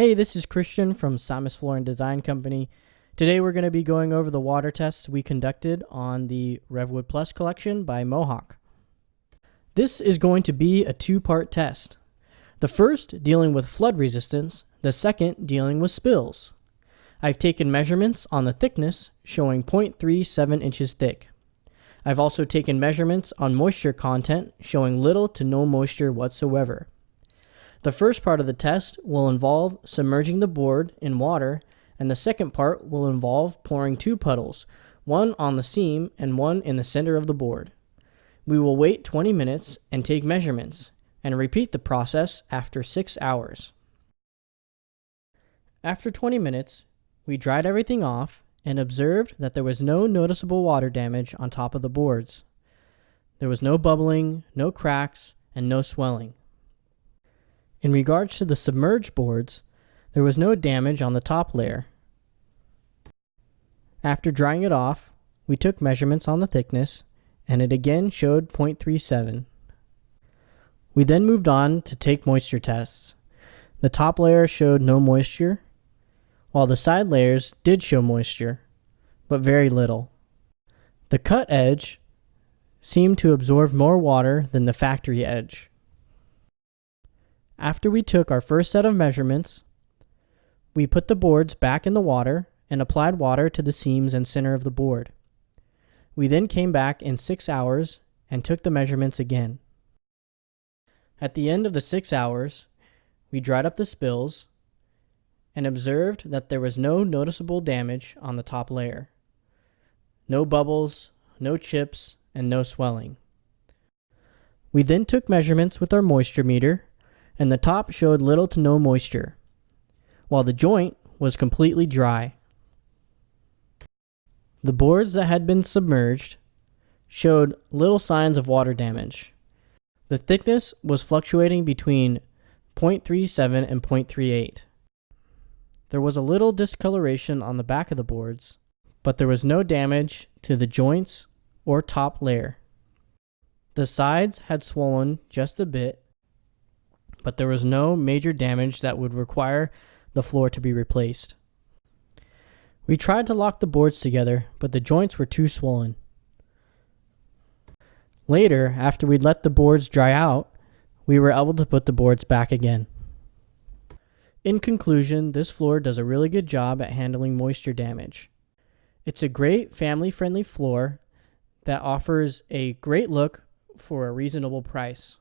Hey, this is Christian from Simus Floor and Design Company. Today we're going to be going over the water tests we conducted on the RevWood Plus collection by Mohawk. This is going to be a two-part test. The first dealing with flood resistance, the second dealing with spills. I've taken measurements on the thickness showing 0.37 inches thick. I've also taken measurements on moisture content showing little to no moisture whatsoever. The first part of the test will involve submerging the board in water, and the second part will involve pouring two puddles, one on the seam and one in the center of the board. We will wait 20 minutes and take measurements, and repeat the process after 6 hours. After 20 minutes, we dried everything off and observed that there was no noticeable water damage on top of the boards. There was no bubbling, no cracks, and no swelling. In regards to the submerged boards, there was no damage on the top layer. After drying it off, we took measurements on the thickness, and it again showed 0.37. We then moved on to take moisture tests. The top layer showed no moisture, while the side layers did show moisture, but very little. The cut edge seemed to absorb more water than the factory edge. After we took our first set of measurements, we put the boards back in the water and applied water to the seams and center of the board. We then came back in 6 hours and took the measurements again. At the end of the 6 hours, we dried up the spills and observed that there was no noticeable damage on the top layer. No bubbles, no chips, and no swelling. We then took measurements with our moisture meter, and the top showed little to no moisture, while the joint was completely dry. The boards that had been submerged showed little signs of water damage. The thickness was fluctuating between 0.37 and 0.38. There was a little discoloration on the back of the boards, but there was no damage to the joints or top layer. The sides had swollen just a bit, but there was no major damage that would require the floor to be replaced. We tried to lock the boards together, but the joints were too swollen. Later, after we'd let the boards dry out, we were able to put the boards back again. In conclusion, this floor does a really good job at handling moisture damage. It's a great family-friendly floor that offers a great look for a reasonable price.